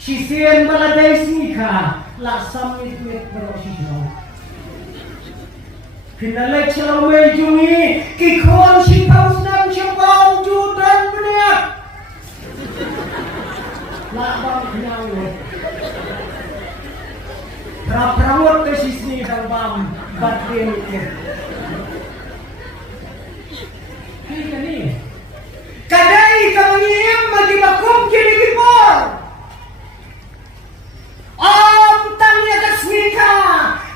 Sisian baladai sika laksam mit berosisau. Kinalek selama jungi kikon si paus nam sepau judan bener. Labang kenal. Perawat ke sini dalam batin. Ini. Kadai kami bagi makum kini kipor. Om tanya kasmika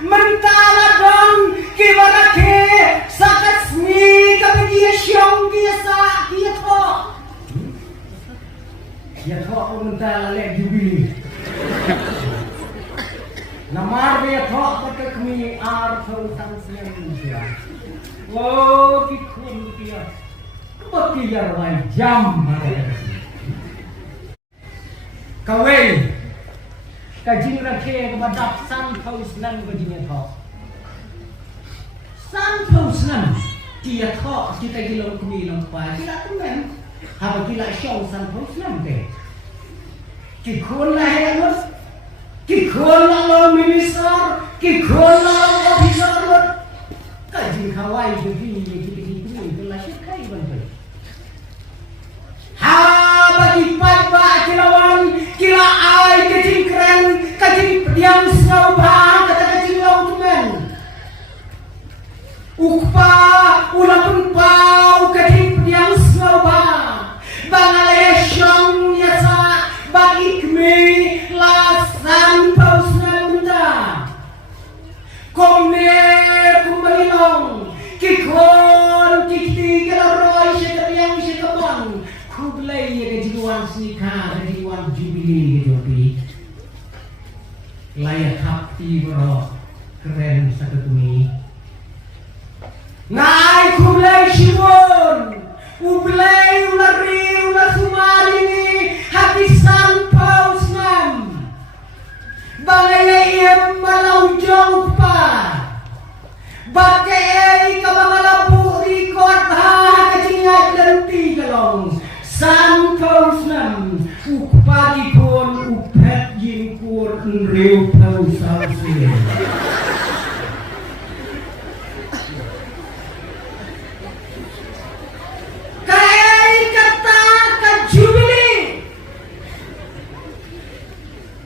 mentala don kibarake sakasmika bagi syong biasa kathoh. Kathoh mentala lek Jubilee. Namar kathoh pakai kami arthau Tang50. Wow, kikun dia. Bagi yang lain jam. Kawin. Kajing rakhe kepada Tang50 bagi kathoh. Tang50 kathoh kita gilong kami lompat. Tidak temen. Apa kita show Tang50 deh. Kikun lah hebat. Kikun lah minister. Kikun lah officer. Kajing kawai begini kita lasik kai bantu. Ha bagi pai kilawan kila ai kajing keren kajing diam snow bah kata kajing laut men. Ukpa ulah pun pau kajing diam snow bah. Bangalaya syong yasa bagi kami lasan pausna benda. Komne kumalilong kikon kikti kalaroy syakariang syakabang kublay ya kejiluan sika kejiluan Jubilee kejopi layak hati bro keren sakatumi ngai kublay shibon ublay ulari ulasumari ni hati sanpau snam balaiap malau jauh pa bakai kabangalapu record ha kacingak lenti galong Tang50 upagi pun upet jingkur nriu